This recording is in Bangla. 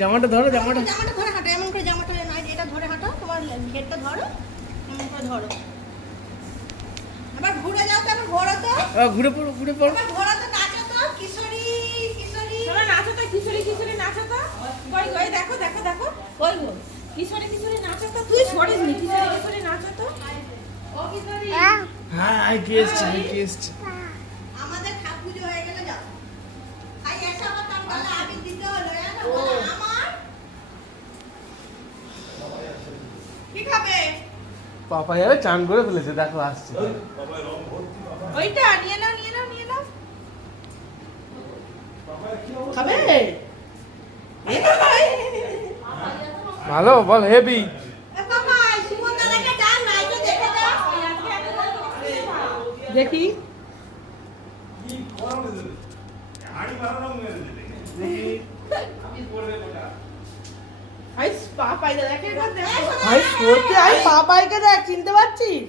জামাটা ধরো, জামাটা ধরে হাঁটো, এমন করে জামাটা নাই, এটা ধরে হাঁটো, তোমার ঘেরটা ধরো, এমন করে ধরো। আবার ঘুরে যাও তো, আবার ঘোরো তো, ঘুরে পড়ো, ঘুরে পড়ো, আবার ঘোরো তো, নাচো তো, কিশোরী কিশোরী, তোমরা নাচো তো, কিশোরী কিশোরী নাচো তো। কই কই দেখো দেখো দেখো, কই গো কিশোরী কিশোরী নাচো তো, তুই সরিস নি, কিশোরী কিশোরী নাচো তো। ও কিশোরী, হ্যাঁ আই গেস্ট। আমাদের ঠাকুর পুজো হয়ে গেলে যাও। আই এসে আবার তার গলা আবির দিতে হলো, জানো? আমার কি খাবে? পাপা যাবে, চান করে ফেলেছে, দেখো আসছে। ওইটা নিয়ে নাও নিয়ে নাও নিয়ে নাও। খাবে? ভালো বল, হেভি। বাবা, সুমনদাকে ডাক না, একটু দেখে দাও। দেখি আই পাপাই দেখে ভাই সত্যি, আই পাপাইকে দেখ, চিনতে পারছিস?